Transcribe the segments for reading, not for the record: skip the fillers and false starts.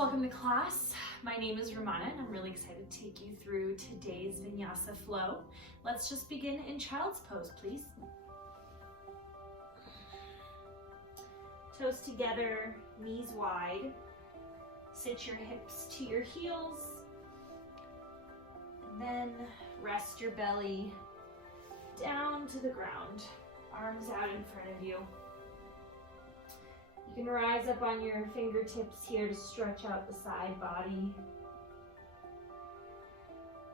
welcome to class. My name is Romana and I'm really excited to take you through today's vinyasa flow. Let's just begin in child's pose, please. Toes together, knees wide. Sit your hips to your heels. And then rest your belly down to the ground. Arms out in front of you. You can rise up on your fingertips here to stretch out the side body.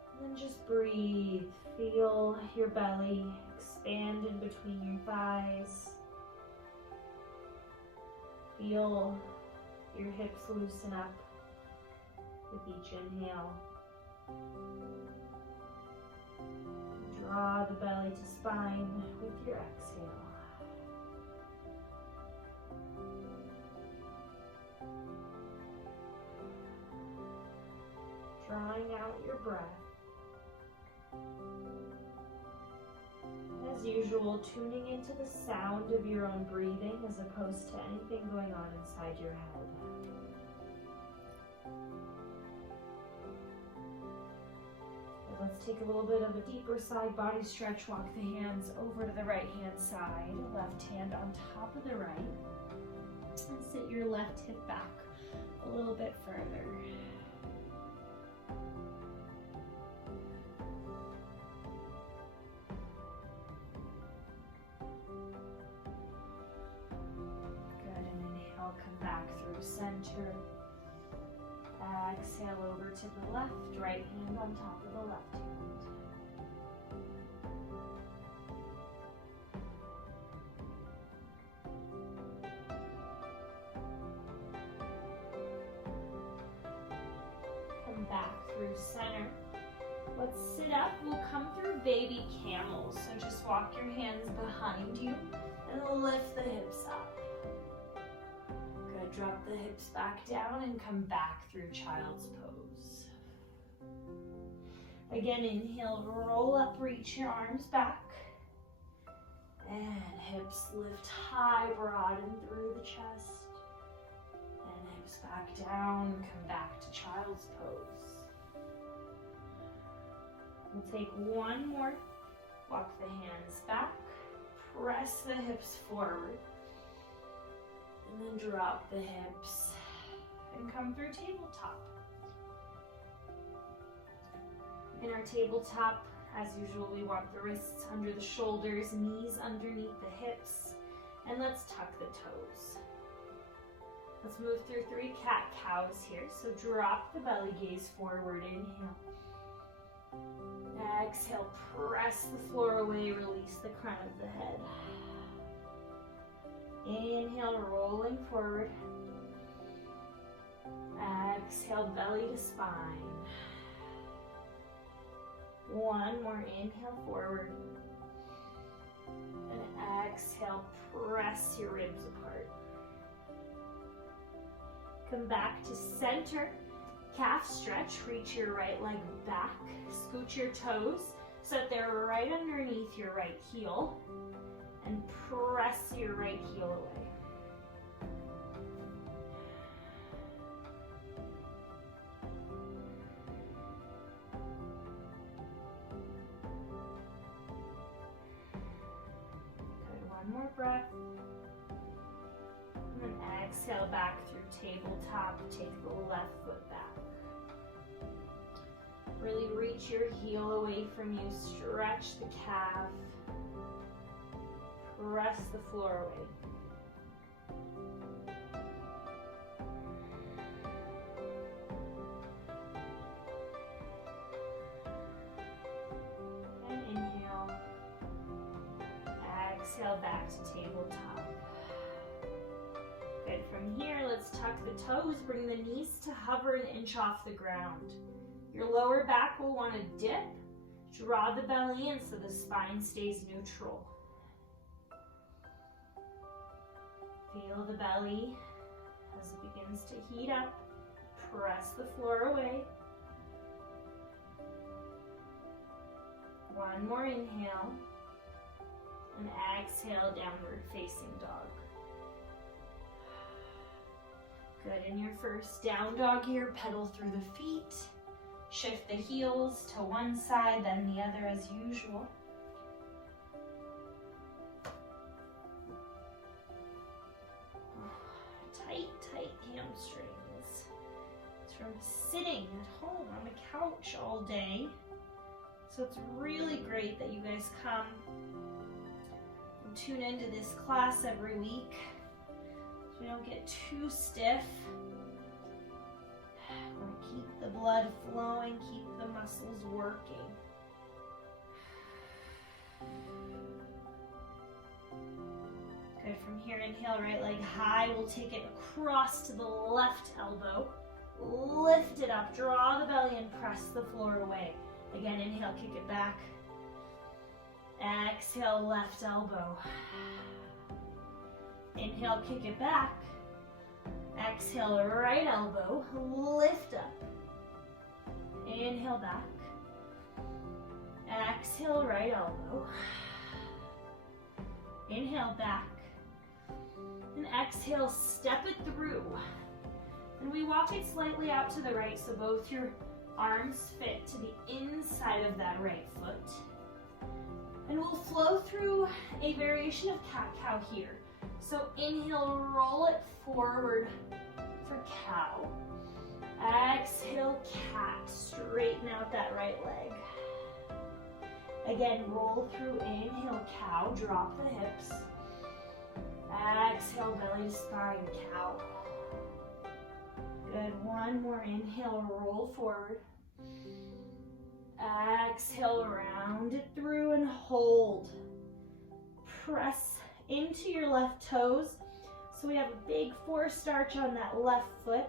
And then just breathe. Feel your belly expand in between your thighs. Feel your hips loosen up with each inhale. Draw the belly to spine with your exhale. Drawing out your breath. As usual, tuning into the sound of your own breathing as opposed to anything going on inside your head. And let's take a little bit of a deeper side body stretch. Walk the hands over to the right hand side, left hand on top of the right. And sit your left hip back a little bit further. Come back through center. Exhale over to the left, right hand on top of the left hand. Come back through center. Let's sit up. We'll come through baby camels. So just walk your hands behind you and lift the hips up. Drop the hips back down and come back through child's pose. Again, inhale, roll up, reach your arms back. And hips lift high, broaden through the chest. And hips back down, come back to child's pose. We'll take one more. Walk the hands back, press the hips forward. And then drop the hips and come through tabletop. In our tabletop, as usual, we walk the wrists under the shoulders, knees underneath the hips, and let's tuck the toes. Let's move through 3 cat-cows here. So drop the belly, gaze forward, inhale. Exhale, press the floor away, release the crown of the head. Inhale, rolling forward. Exhale, belly to spine. One more, inhale forward. And exhale, press your ribs apart. Come back to center. Calf stretch, reach your right leg back. Scoot your toes so that they're right underneath your right heel. And press your right heel away. Good, one more breath. And then exhale back through tabletop. Take the left foot back. Really reach your heel away from you. Stretch the calf. Press the floor away. And inhale. Exhale back to tabletop. Good. From here, let's tuck the toes. Bring the knees to hover an inch off the ground. Your lower back will want to dip. Draw the belly in so the spine stays neutral. Feel the belly as it begins to heat up. Press the floor away. One more inhale. And exhale, downward facing dog. Good, in your first down dog here, pedal through the feet. Shift the heels to one side, then the other as usual. Tight, tight hamstrings. It's from sitting at home on the couch all day. So it's really great that you guys come and tune into this class every week so we don't get too stiff. We're gonna keep the blood flowing, keep the muscles working. Good, from here, inhale, right leg high. We'll take it across to the left elbow. Lift it up, draw the belly and press the floor away. Again, inhale, kick it back. Exhale, left elbow. Inhale, kick it back. Exhale, right elbow, lift up. Inhale, back. Exhale, right elbow. Inhale, back. And exhale, step it through. And we walk it slightly out to the right so both your arms fit to the inside of that right foot. And we'll flow through a variation of cat-cow here. So inhale, roll it forward for cow. Exhale, cat. Straighten out that right leg. Again, roll through, inhale, cow. Drop the hips. Exhale, belly to spine, cow. Good, one more inhale, roll forward. Exhale, round it through and hold. Press into your left toes. So we have a big forced arch on that left foot.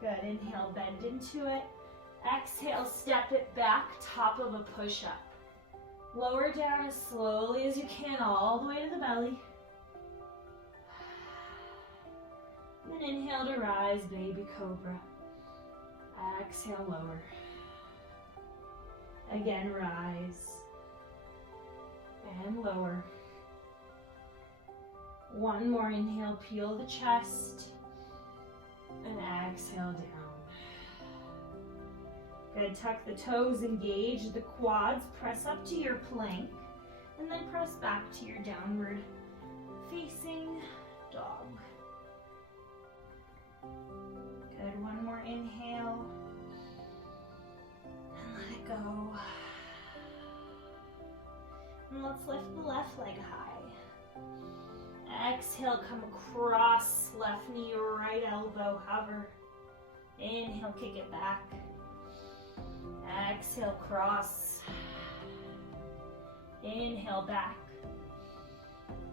Good, inhale, bend into it. Exhale, step it back, top of a push-up. Lower down as slowly as you can, all the way to the belly. And then inhale to rise, baby cobra. Exhale, lower. Again, rise. And lower. One more inhale, peel the chest. And exhale down. Good, tuck the toes, engage the quads, press up to your plank, and then press back to your downward facing dog. Good, one more inhale, and let it go. And let's lift the left leg high. Exhale, come across, left knee, right elbow, hover. Inhale, kick it back. Exhale, cross. Inhale, back.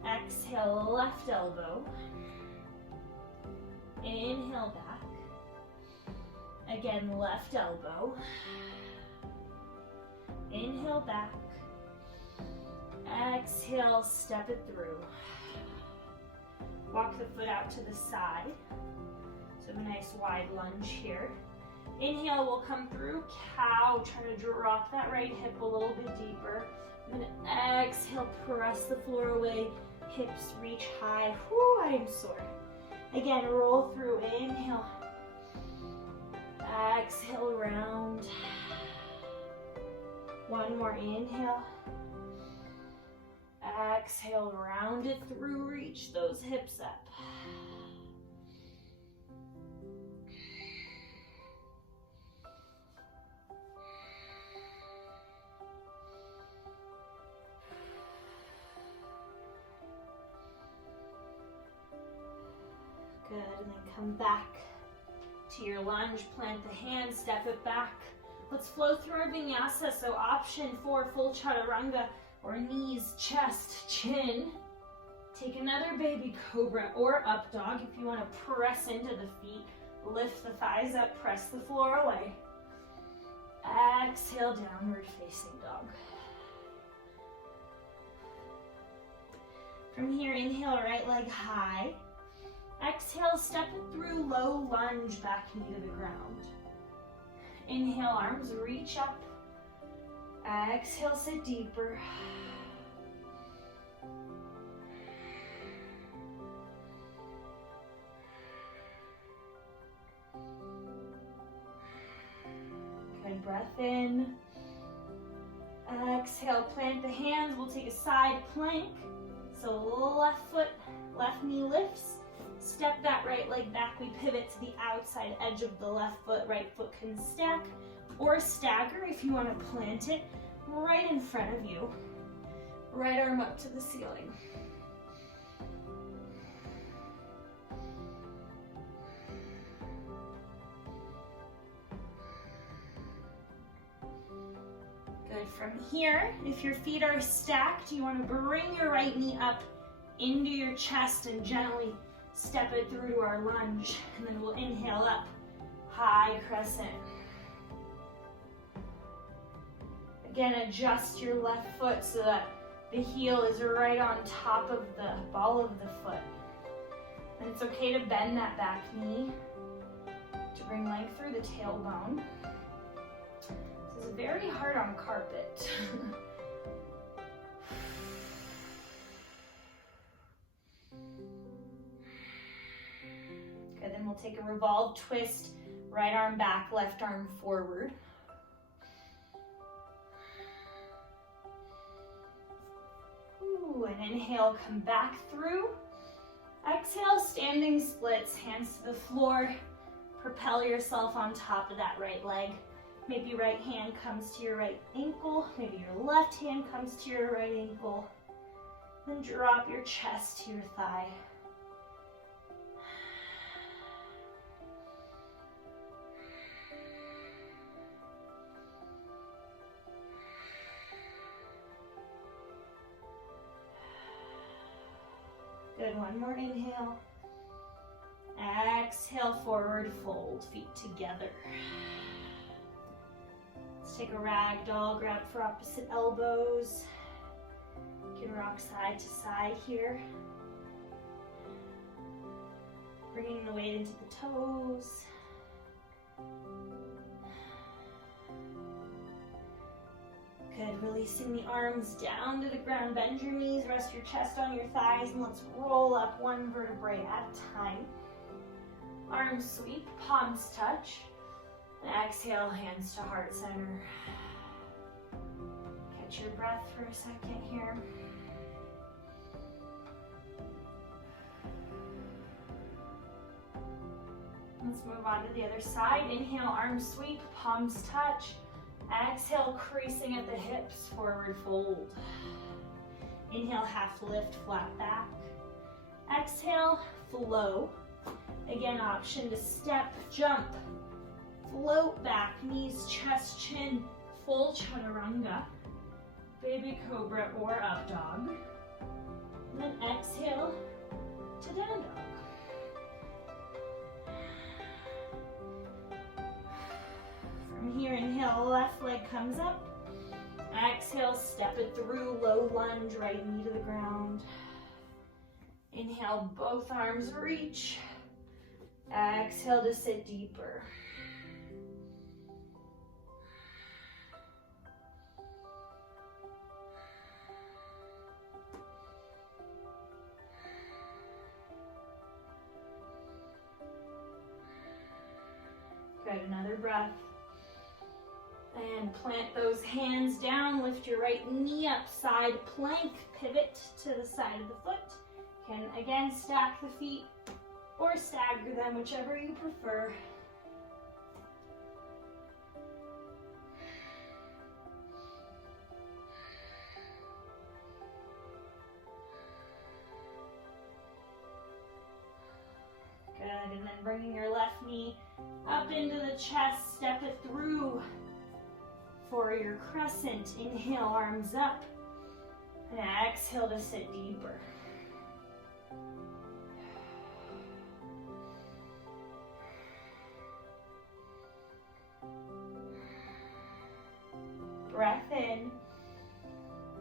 Exhale, left elbow. Inhale, back. Again, left elbow. Inhale, back. Exhale, step it through. Walk the foot out to the side. So a nice wide lunge here. Inhale, we'll come through cow, trying to drop that right hip a little bit deeper. And then exhale, press the floor away, hips reach high. Whew, I am sore. Again, roll through, inhale. Exhale, round. One more inhale. Exhale, round it through, reach those hips up. Good, and then come back to your lunge, plant the hand, step it back. Let's flow through our vinyasa, so option 4, full chaturanga, or knees, chest, chin. Take another baby cobra or up dog if you want to press into the feet. Lift the thighs up, press the floor away. Exhale, downward facing dog. From here, inhale, right leg high. Exhale, step it through, low lunge, back knee to the ground. Inhale, arms reach up. Exhale, sit deeper. Good, breath in. Exhale, plant the hands. We'll take a side plank. So left foot, left knee lifts. Step that right leg back. We pivot to the outside edge of the left foot. Right foot can stack or stagger if you want to plant it right in front of you. Right arm up to the ceiling. Good. From here, if your feet are stacked, you want to bring your right knee up into your chest and gently step it through to our lunge. And then we'll inhale up, high crescent. Again, adjust your left foot so that the heel is right on top of the ball of the foot. And it's okay to bend that back knee to bring length through the tailbone. This is very hard on carpet. Good, then we'll take a revolved twist, right arm back, left arm forward. Ooh, and inhale, come back through. Exhale, standing splits, hands to the floor. Propel yourself on top of that right leg. Maybe right hand comes to your right ankle. Maybe your left hand comes to your right ankle. Then drop your chest to your thigh. Good, one more inhale. Exhale, forward fold, feet together. Let's take a ragdoll, grab for opposite elbows. You can rock side to side here. Bringing the weight into the toes. Good, releasing the arms down to the ground. Bend your knees, rest your chest on your thighs, and let's roll up one vertebrae at a time. Arms sweep, palms touch. And exhale, hands to heart center. Catch your breath for a second here. Let's move on to the other side. Inhale, arms sweep, palms touch. Exhale, creasing at the hips, forward fold. Inhale, half lift, flat back. Exhale, flow. Again, option to step, jump, float back, knees, chest, chin, full chaturanga, baby cobra or up dog. And then exhale to down dog. From here, inhale, left leg comes up. Exhale, step it through, low lunge, right knee to the ground. Inhale, both arms reach. Exhale to sit deeper. Good, another breath. And plant those hands down, lift your right knee up, side plank, pivot to the side of the foot. Can again stack the feet or stagger them, whichever you prefer. Good, and then bringing your left knee up into the chest, step it through for your crescent. Inhale, arms up, and exhale to sit deeper. Breath in.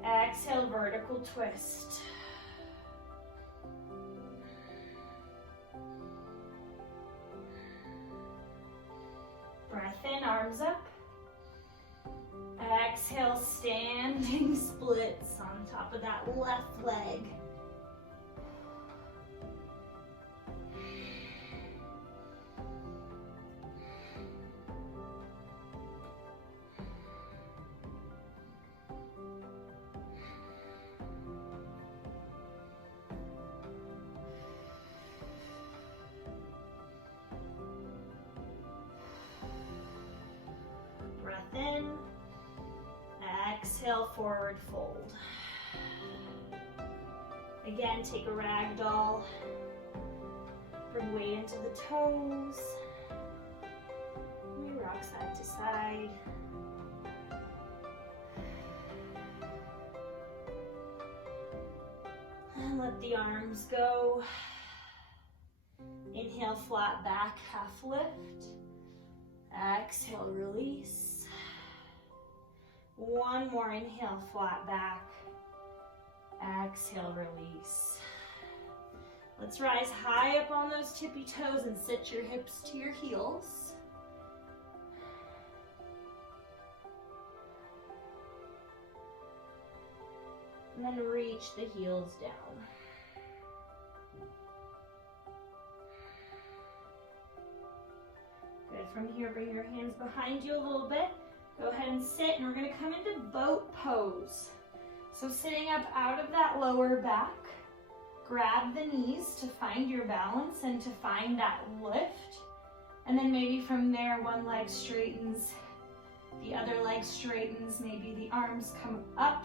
Exhale, vertical twist. Breath in, arms up. Exhale, splits on top of that left leg. Breath in. Exhale, forward fold. Again, take a ragdoll. Bring weight into the toes. We rock side to side. And let the arms go. Inhale, flat back, half lift. Exhale, release. One more, inhale, flat back. Exhale, release. Let's rise high up on those tippy toes and sit your hips to your heels. And then reach the heels down. Good, from here, bring your hands behind you a little bit. Go ahead and sit, and we're gonna come into boat pose. So sitting up out of that lower back, grab the knees to find your balance and to find that lift. And then maybe from there, one leg straightens, the other leg straightens, maybe the arms come up.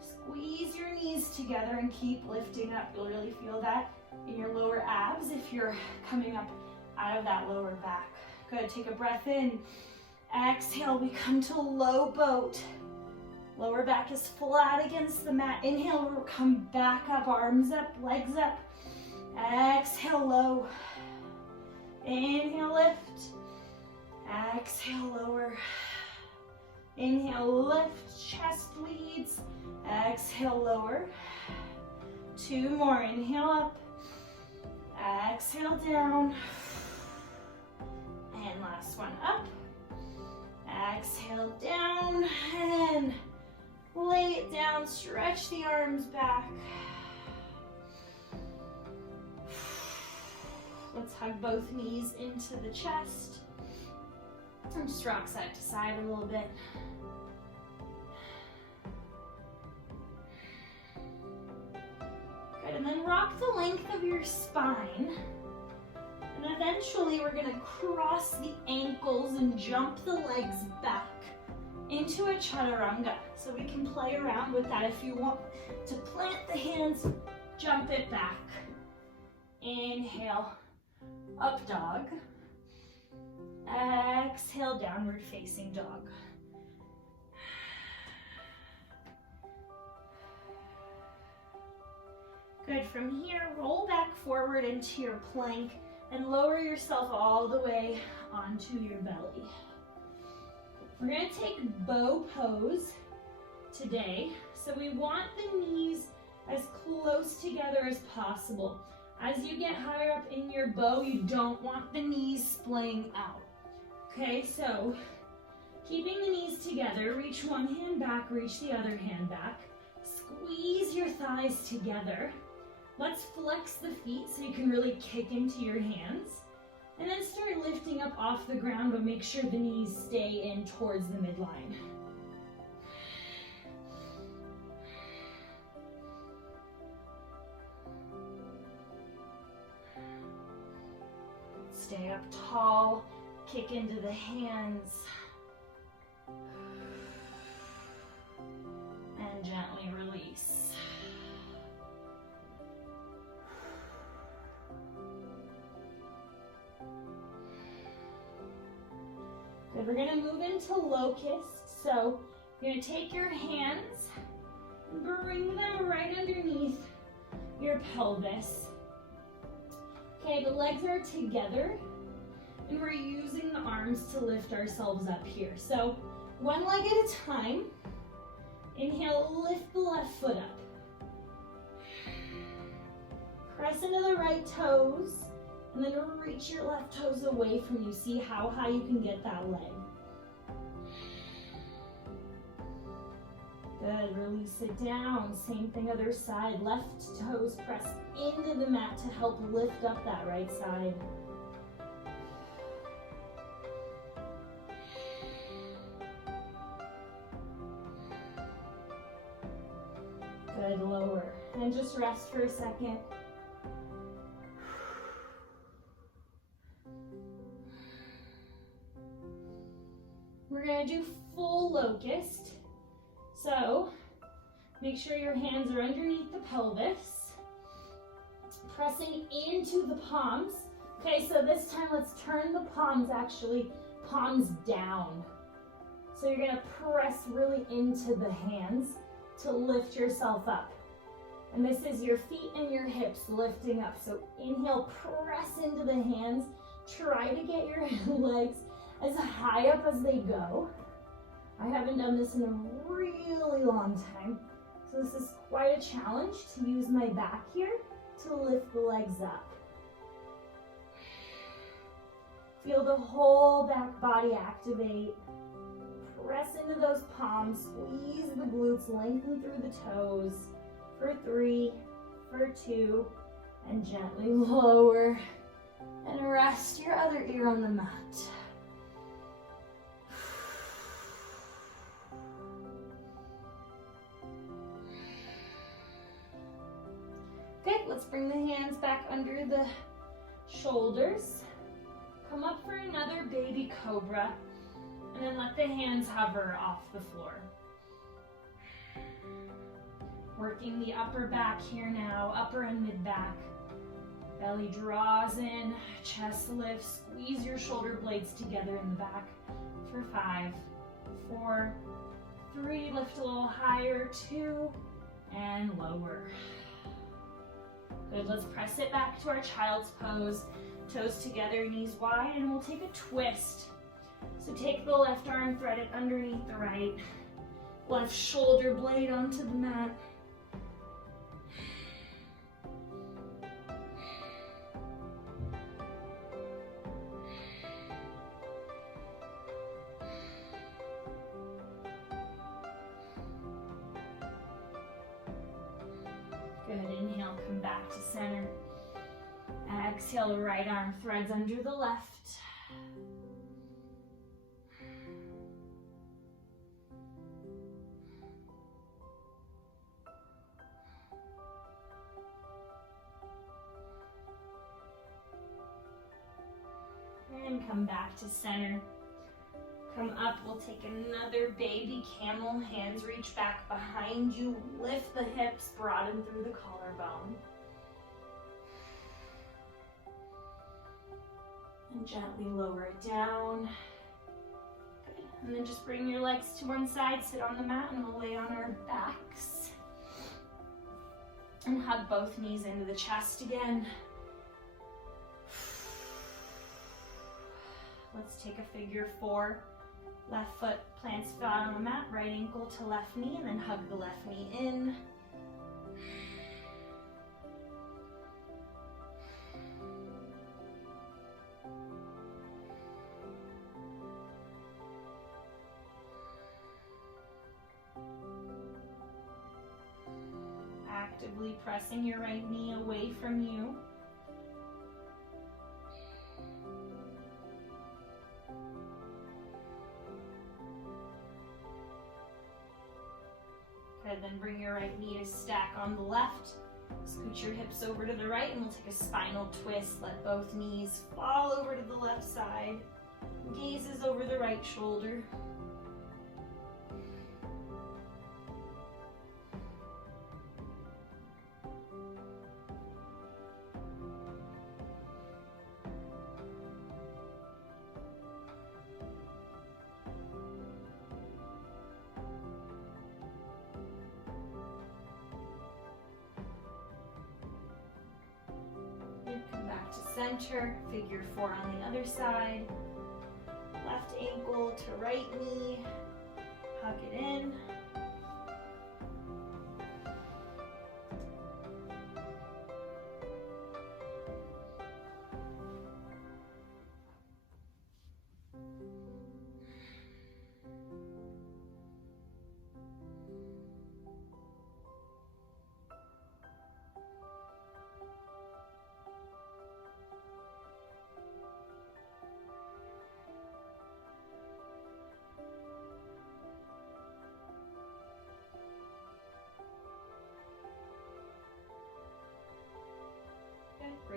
Squeeze your knees together and keep lifting up. You'll really feel that in your lower abs if you're coming up out of that lower back. Good, take a breath in. Exhale, we come to low boat. Lower back is flat against the mat. Inhale, we'll come back up, arms up, legs up. Exhale, low. Inhale, lift. Exhale, lower. Inhale, lift, chest leads. Exhale, lower. Two more, inhale up. Exhale, down. And last one, up. Exhale, down, and lay it down, stretch the arms back. Let's hug both knees into the chest. And just rock side to side a little bit. Good, and then rock the length of your spine. And eventually we're gonna cross the ankles and jump the legs back into a chaturanga. So we can play around with that. If you want to plant the hands, jump it back. Inhale, up dog. Exhale, downward facing dog. Good, from here, roll back forward into your plank and lower yourself all the way onto your belly. We're gonna take bow pose today. So we want the knees as close together as possible. As you get higher up in your bow, you don't want the knees splaying out. Okay, so keeping the knees together, reach one hand back, reach the other hand back. Squeeze your thighs together. Let's flex the feet so you can really kick into your hands. And then start lifting up off the ground, but make sure the knees stay in towards the midline. Stay up tall, kick into the hands. And gently release. Good, we're gonna move into locust. So you're gonna take your hands and bring them right underneath your pelvis. Okay, the legs are together and we're using the arms to lift ourselves up here. So one leg at a time. Inhale, lift the left foot up. Press into the right toes. And then reach your left toes away from you. See how high you can get that leg. Good, release it down. Same thing other side. Left toes press into the mat to help lift up that right side. Good, lower. And just rest for a second. We're gonna do full locust. So, make sure your hands are underneath the pelvis, pressing into the palms. Okay, so this time let's turn the palms palms down. So you're gonna press really into the hands to lift yourself up. And this is your feet and your hips lifting up. So inhale, press into the hands. Try to get your legs as high up as they go. I haven't done this in a really long time. So this is quite a challenge to use my back here to lift the legs up. Feel the whole back body activate. Press into those palms, squeeze the glutes, lengthen through the toes. For 3, for 2, and gently lower. And rest your other ear on the mat. Okay, let's bring the hands back under the shoulders. Come up for another baby cobra, and then let the hands hover off the floor. Working the upper back here now, upper and mid back. Belly draws in, chest lifts, squeeze your shoulder blades together in the back for 5, 4, 3, lift a little higher, 2, and lower. Good, let's press it back to our child's pose. Toes together, knees wide, and we'll take a twist. So take the left arm, thread it underneath the right. Left shoulder blade onto the mat. Good, inhale, come back to center. Exhale, the right arm threads under the left. And come back to center. Come up, we'll take another baby camel. Hands reach back behind you. Lift the hips, broaden through the collarbone. And gently lower it down. Good. And then just bring your legs to one side, sit on the mat, and we'll lay on our backs. And hug both knees into the chest again. Let's take a figure 4. Left foot plants flat on the mat, right ankle to left knee, and then hug the left knee in. Actively pressing your right knee away from you. Good, then bring your right knee to stack on the left. Scoot your hips over to the right, and we'll take a spinal twist. Let both knees fall over to the left side. Gazes over the right shoulder. Center, figure 4 on the other side. Left ankle to right knee, hug it in.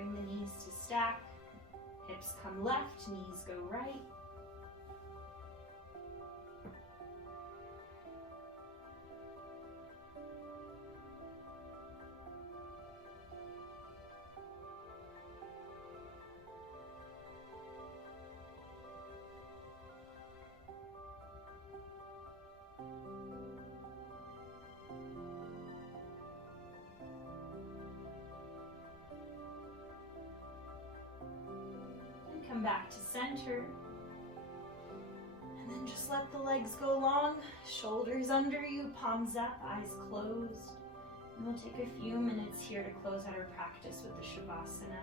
Bring the knees to stack. Hips come left, knees go right. Come back to center. And then just let the legs go long, shoulders under you, palms up, eyes closed. And we'll take a few minutes here to close out our practice with the Shavasana.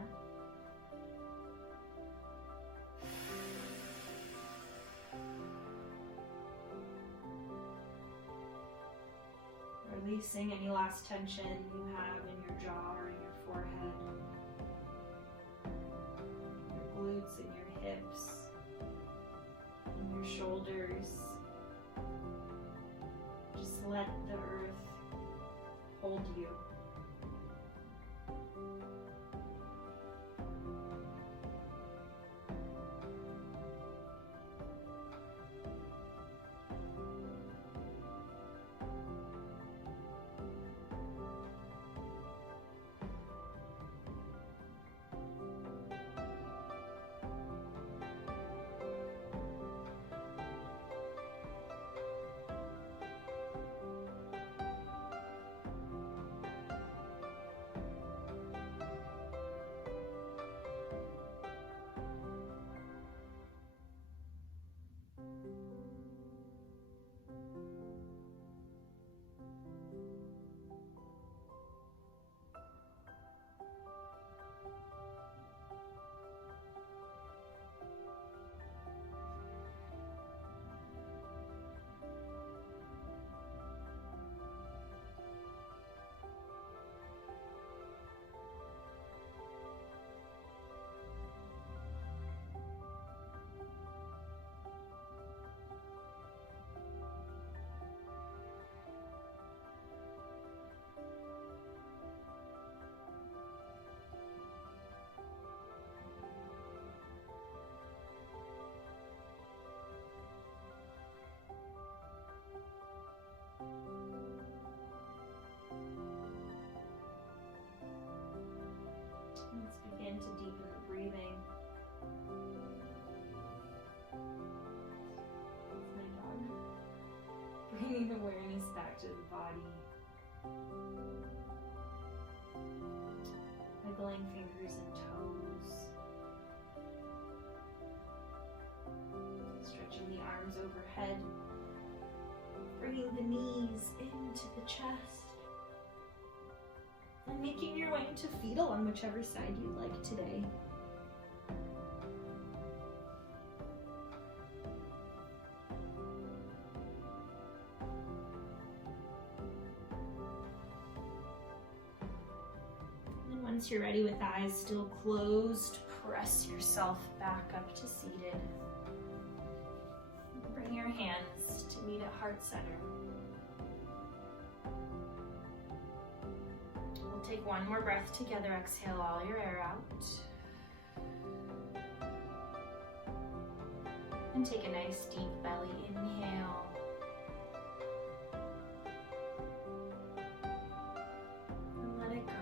Releasing any last tension you have in your jaw or in your forehead. Glutes and your hips and your shoulders. Just let the earth hold you. Let's begin to deepen the breathing. That's my dog. Bringing awareness back to the body. Wiggling fingers and toes. Stretching the arms overhead. Bringing the knees into the chest. And making your way into fetal on whichever side you'd like today. And then once you're ready with eyes still closed, press yourself back up to seated. Bring your hands to meet at heart center. Take one more breath together. Exhale all your air out. And take a nice deep belly inhale. And let it go.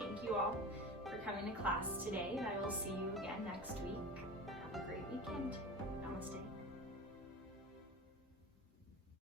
Thank you all for coming to class today. I will see you again next week. Have a great weekend. Namaste.